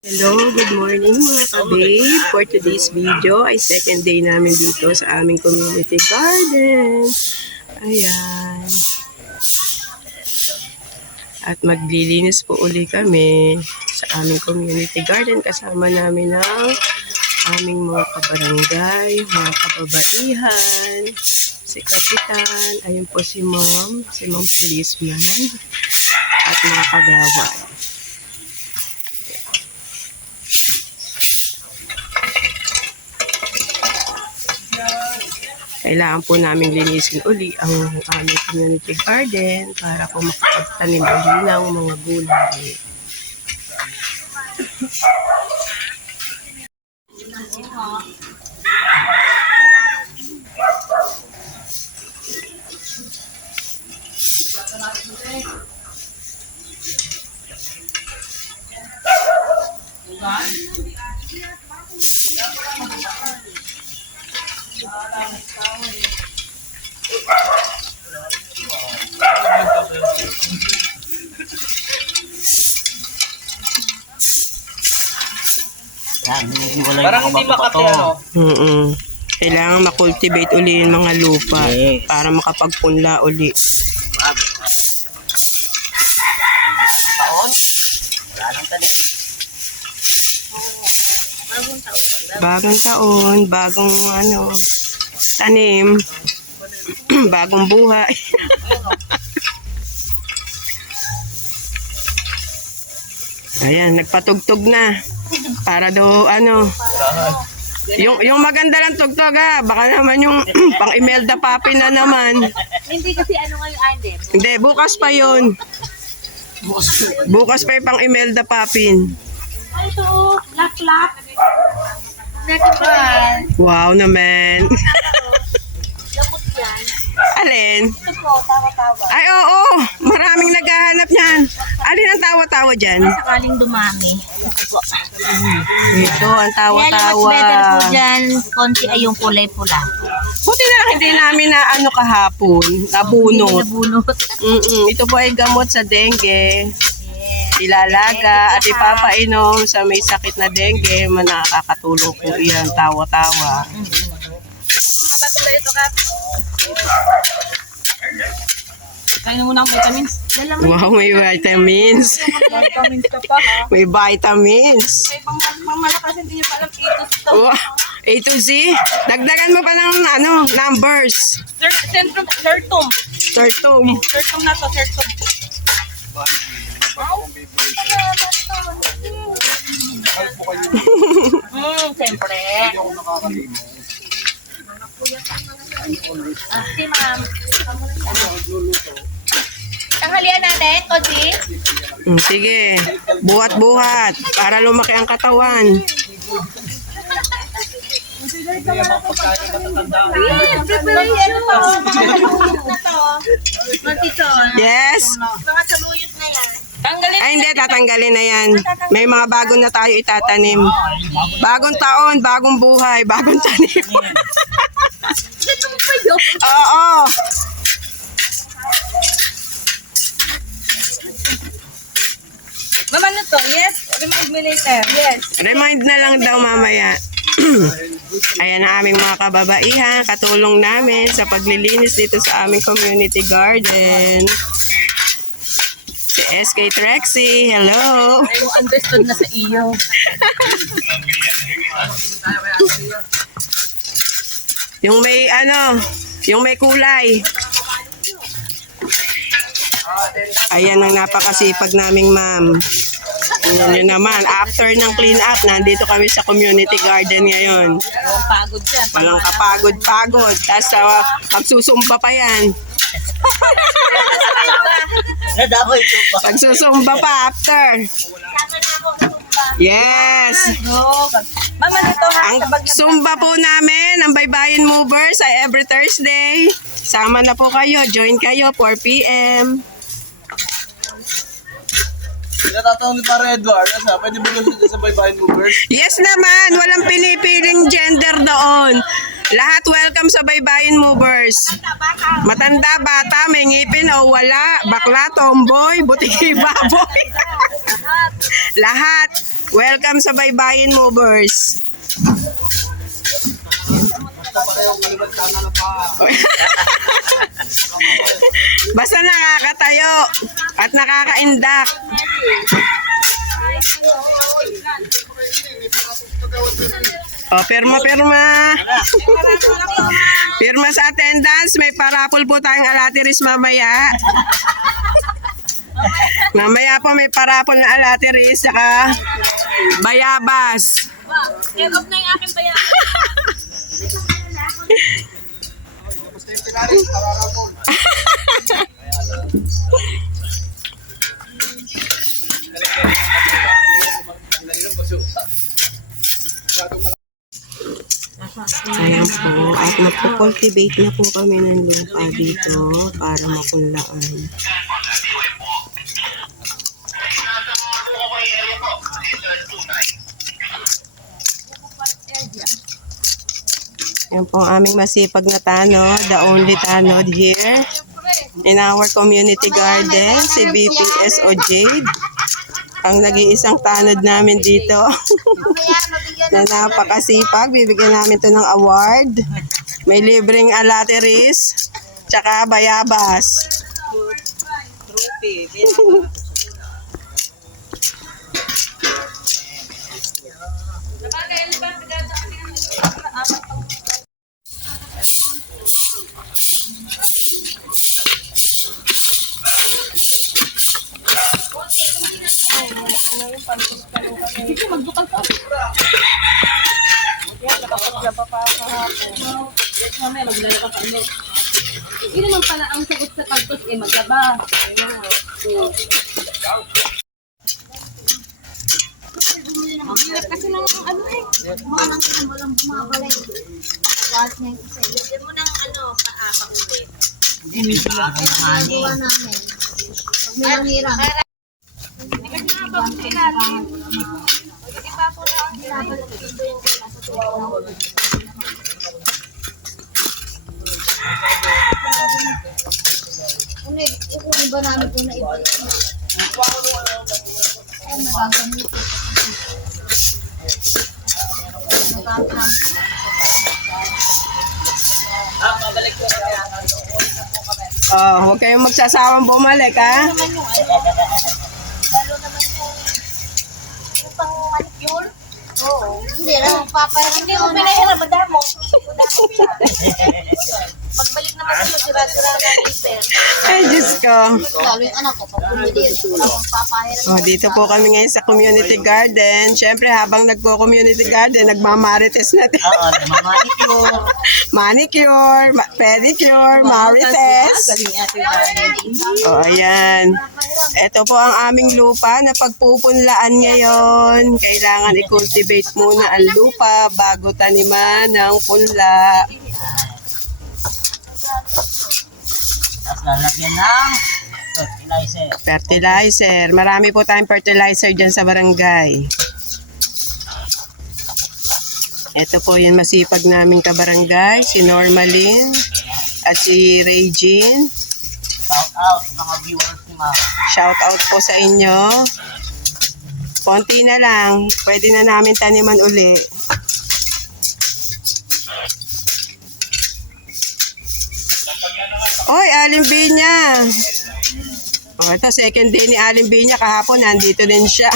Hello, good morning mga ka-babe. For today's video ay second day namin dito sa aming community garden. Ayan. At maglilinis po uli kami sa aming community garden kasama namin ang aming mga kabarangay, mga kababaihan, si Kapitan, ayun po si Mom, si Mom Policeman, at mga kagawad. Kailangan po namin linisin uli ang aming community garden para po makapagtanim uli ng mga gulay. Hindi makati ano. Mm Kailangan makultivate uli yung mga lupa Yes. para makapagpunla uli. Bago. Taon? Wala nang tanim. Bagong taon, bagong ano, tanim, bagong buhay. Ayan, nagpatugtog na. Para daw ano, yung yung maganda ng tugtog ha, baka naman yung pang Imelda Papi na naman. Hindi kasi ano nga yung ande. Hindi, bukas pa yon. Bukas pa yung pang Imelda Papin. Ay, ito, lak-lak. Yan? Wow naman. Lamot yan. Alin? Ito po, tawa-tawa. Ay, oo. Maraming naghahanap niyan. Alin ang tawa-tawa dyan? Sakaling dumami. Ito po. Ito, ang Kaya tawa-tawa. better po dyan, konti ay yung kulay pula. Buti na lang hindi namin na ano kahapon, nabunot. Nabunot. Mm ito po ay gamot sa dengue. Ilalaga at ipapainom sa may sakit na dengue. Nakakatulong po yan, tawa-tawa. Kain mo muna ang vitamins. Wow, may vitamins. Vitamins ka pa ha. may vitamins. May pang, pang malakas hindi niyo pa alam ito. Oh, A to Z. Dagdagan mo pa ng ano, numbers. Centrum, Certum. Tertum. Certum na to, Certum. Hmm, siyempre. Ah, si ma'am. Tanghalian natin, Kodji. Mm, sige, buhat-buhat para lumaki ang katawan. Yes, preparation. Yes? Mga saluyot na yan. Tanggalin. Ay, hindi, tatanggalin na yan. May mga bago na tayo itatanim. Bagong taon, bagong buhay, bagong tanim. Oo. Mama, ano to? Yes? Remind me later. Yes. Remind na lang daw mamaya. Ayan ang aming mga kababaihan, katulong namin sa paglilinis dito sa aming community garden. Si SK Trexie, hello! Ay, understood na sa iyo. Yung may ano, yung may kulay. Ayan ang napakasipag naming ma'am. Yan yun naman. After ng clean up, nandito kami sa community garden ngayon. Walang pagod yan. Walang kapagod-pagod. Tapos uh, magsusumba pa yan. Nadabo ito pa. Magsusumba pa after. Sama na ako Yes! Mama, ano to? ha? Ang sumba po namin, ang Baybayin Movers ay every Thursday. Sama na po kayo. Join kayo, 4 p.m. Natatanong ni Pare Edward, asa, pwede ba gusto sa baybayin movers? Yes naman, walang pinipiling gender doon. Lahat welcome sa Baybayin Movers. Matanda, bata, may ngipin o wala, bakla, tomboy, butiki, baboy. Lahat. Welcome sa Baybayin Movers. Basta nakakatayo at nakakaindak. O, pirma, pirma. pirma sa attendance. May parapol po tayong alatiris mamaya. Mamaya po may parapol na alatiris saka bayabas. Off na yung aking bayan. Ayan po. At magpo-cultivate na po kami ng lupa dito para makunlaan. Yan po ang aming masipag na tanod, the only tanod here in our community garden, si BPS o Jade. Ang nag-iisang tanod namin dito. na napakasipag. Bibigyan namin to ng award. May libreng alateris, tsaka bayabas. Hindi naman pala ang sagot sa pagtos eh, maglaba. Hirap kasi ng ano eh. Mga nang ilan, walang bumabalay. Gas na yung isa. Lagyan mo ng ano, paa, pauwi. Hindi, minsan lang ang mahani. Gawa namin. Pag may nangiram. Ano, kukunin ba namin kung naibalik na? Ay, nagagamit. Oh, huwag kayong magsasawang bumalik, ha? Lalo naman yung yung pang manicure. Oo. Hindi, na magpapahiram Hindi mo pinahiram, madamo. Pagbalik naman sa'yo, sira-sira na yung pen. Ay, Diyos ko. Lalo yung anak ko, pag bumili yun, wala akong papahiram. Oh, dito po kami ngayon sa community garden. Siyempre, habang nagko-community garden, nagmamarites natin. Oo, di mamanicure. Manicure, ma- pedicure, marites. Oh, ayan. Ito po ang aming lupa na pagpupunlaan ngayon. Kailangan i-cultivate muna ang lupa bago taniman ng punla. Tapos lalagyan ng fertilizer. Fertilizer. Marami po tayong fertilizer dyan sa barangay. Ito po yung masipag naming kabarangay, si Normalin at si Regine. Shout out sa mga viewers ni Ma'am. Shout out po sa inyo. Konti na lang. Pwede na namin taniman uli. Aling Binya. Oh, ito, second day ni Aling Binya. Kahapon, nandito din siya.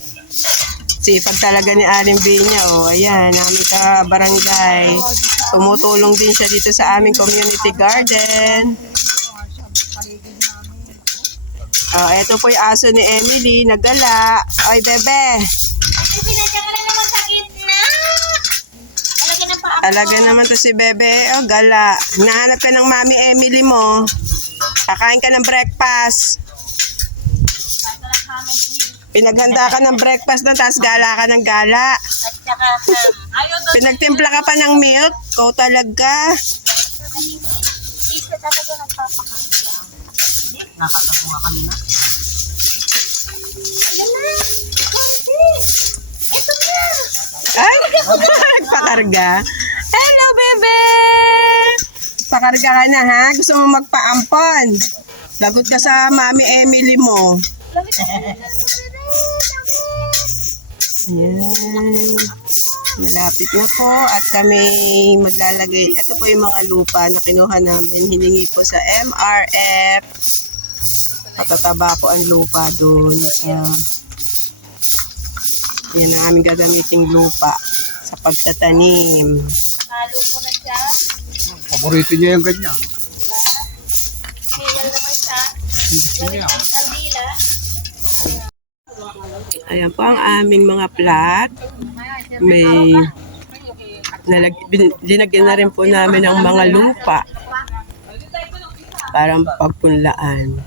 Sipag talaga ni Aling Binya. Oh, ayan, namin ka barangay. Tumutulong din siya dito sa aming community garden. Oh, ito po yung aso ni Emily, nagala. Oy, bebe. Pinadya ka na naman sa gitna. Alagyan ng paa. Talaga naman to si bebe. Oh, gala. Nahanap ka ng mami Emily mo. Kakain ka ng breakfast. Pinaghanda ka ng breakfast na, tapos gala ka ng gala. Pinagtimpla ka pa ng milk. Ikaw talaga. Isa talaga nagpapakarga. Nakakakuha kami na! Ay, nagpakarga. Hello, bebe! Pakarga ka na, ha? Gusto mo magpaampon? Lagot ka sa mami Emily mo. Ayan. Malapit na po at kami maglalagay. Ito po yung mga lupa na kinuha namin. Hiningi po sa MRF. Patataba po ang lupa doon sa yan ang aming gagamiting lupa sa pagtatanim. Halo mo na siya. Paborito niya yung ganyan. Kaya naman siya. Lagyan ng kandila. Ayan po ang aming mga plat. May nalag, bin, dinagyan na rin po namin ng mga lupa. Parang pagpunlaan.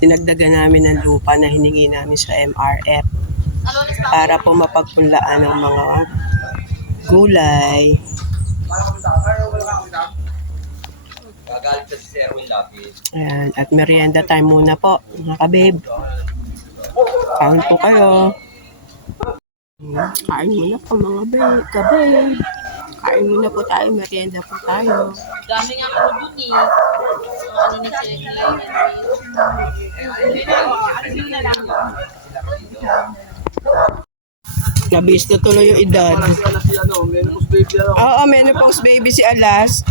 Dinagdagan namin ng lupa na hiningi namin sa MRF para po mapagpunlaan ng mga gulay. Ayan, at merienda time muna po, mga kababe. Kain po kayo. Kain muna po mga babe, kababe. Kain muna po tayo, merienda po tayo. Dami nga ako dun eh. Ano ni Shelly. Nabis na tuloy yung edad. Si ano, ano. Oo, menopause baby si Alas.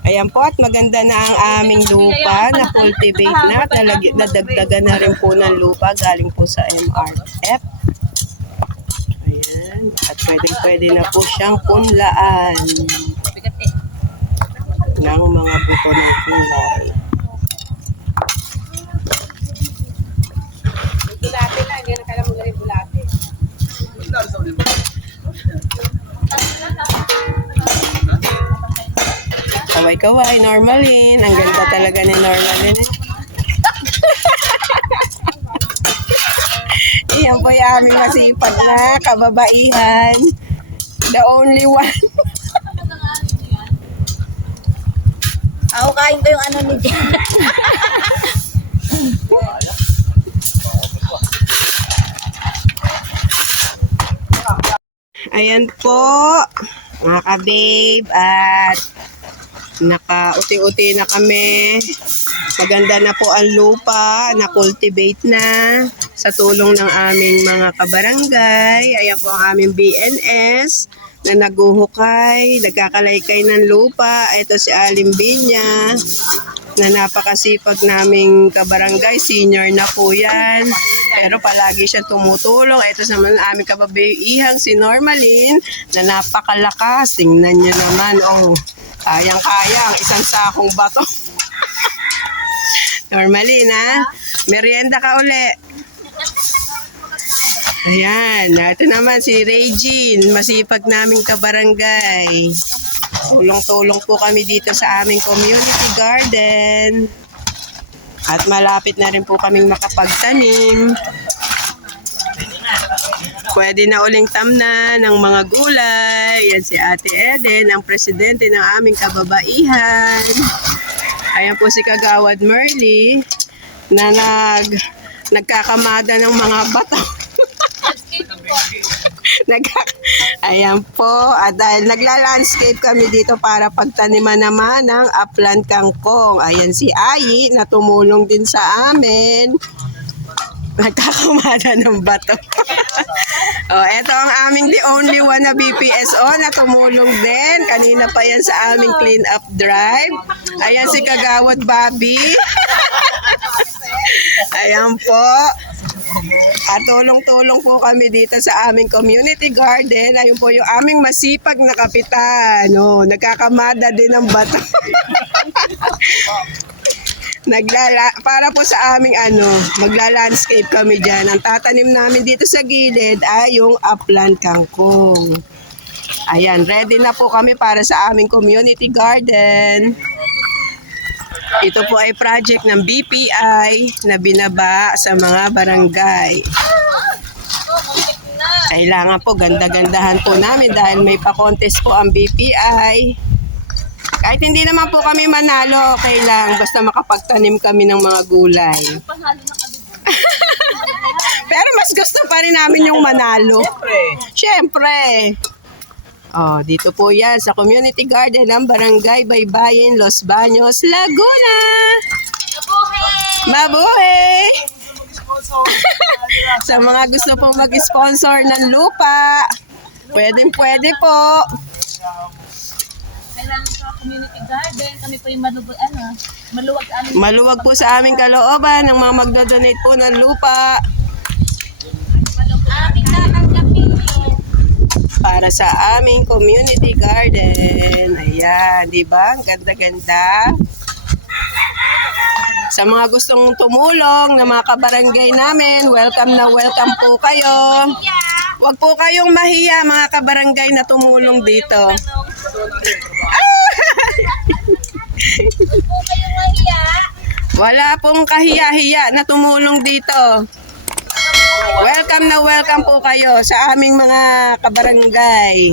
Ayan po at maganda na ang aming lupa na cultivate na. Talag, nadagdagan na rin po ng lupa galing po sa MRF. Ayan. At pwede pwede na po siyang punlaan ng mga buto ng kulay. Kaway-kaway, Normalin. Ang ganda talaga ni Normalin. Iyan po yung aming masipag na kababaihan. The only one. Ako kain ko yung ano ni Jen. Ayan po, mga ka-babe, at naka-uti-uti na kami. Maganda na po ang lupa, na-cultivate na sa tulong ng aming mga kabarangay. Ayan po ang aming BNS na naguhukay, nagkakalaykay ng lupa. Ito si Alim Binya na napakasipag naming kabarangay. Senior na po yan. Pero palagi siya tumutulong. Ito sa mga aming kababaihang si Normalin na napakalakas. Tingnan niyo naman. Oh, kayang-kaya ang isang sakong bato. Normalin, ha? Merienda ka uli. Ayan, ito naman si Regine, masipag naming kabarangay. Tulong-tulong po kami dito sa aming community garden. At malapit na rin po kaming makapagtanim. Pwede na uling tamna ng mga gulay. Yan si Ate Eden, ang presidente ng aming kababaihan. Ayan po si Kagawad Merly na nag nagkakamada ng mga bato. Nagka- Ayan po. At dahil nagla-landscape kami dito para pagtaniman naman ng upland kangkong. Ayan si Ayi na tumulong din sa amin. Nagkakamada ng bato. oh, eto ang aming the only one na BPSO na tumulong din. Kanina pa yan sa aming clean up drive. Ayan si Kagawad Bobby. Ayan po. At tulong-tulong po kami dito sa aming community garden. Ayun po yung aming masipag na kapitan. Oh, nagkakamada din ng bato. Naglala para po sa aming ano, magla-landscape kami diyan. Ang tatanim namin dito sa gilid ay yung upland kangkong. Ayan, ready na po kami para sa aming community garden. Ito po ay project ng BPI na binaba sa mga barangay. Kailangan po ganda-gandahan po namin dahil may pa-contest po ang BPI. Kahit hindi naman po kami manalo, okay lang. Basta makapagtanim kami ng mga gulay. Pero mas gusto pa rin namin yung manalo. Siyempre. Oh, dito po yan sa community garden ng Barangay Baybayin, Los Baños, Laguna. Mabuhay! Sa mga gusto pong mag-sponsor ng lupa, pwede pwede po. Sa community garden, kami po yung maluwag, ano, maluwag amin. Maluwag po sa aming kalooban ng mga magdodonate po ng lupa Aming tatanggapin para sa aming community garden. Ayan, di ba? Ang ganda-ganda. Sa mga gustong tumulong na mga kabarangay namin, welcome na welcome po kayo. Huwag po kayong mahiya mga kabarangay na tumulong dito. Po kayo mahiya. Wala pong kahiya-hiya na tumulong dito. Welcome na welcome po kayo sa aming mga kabarangay.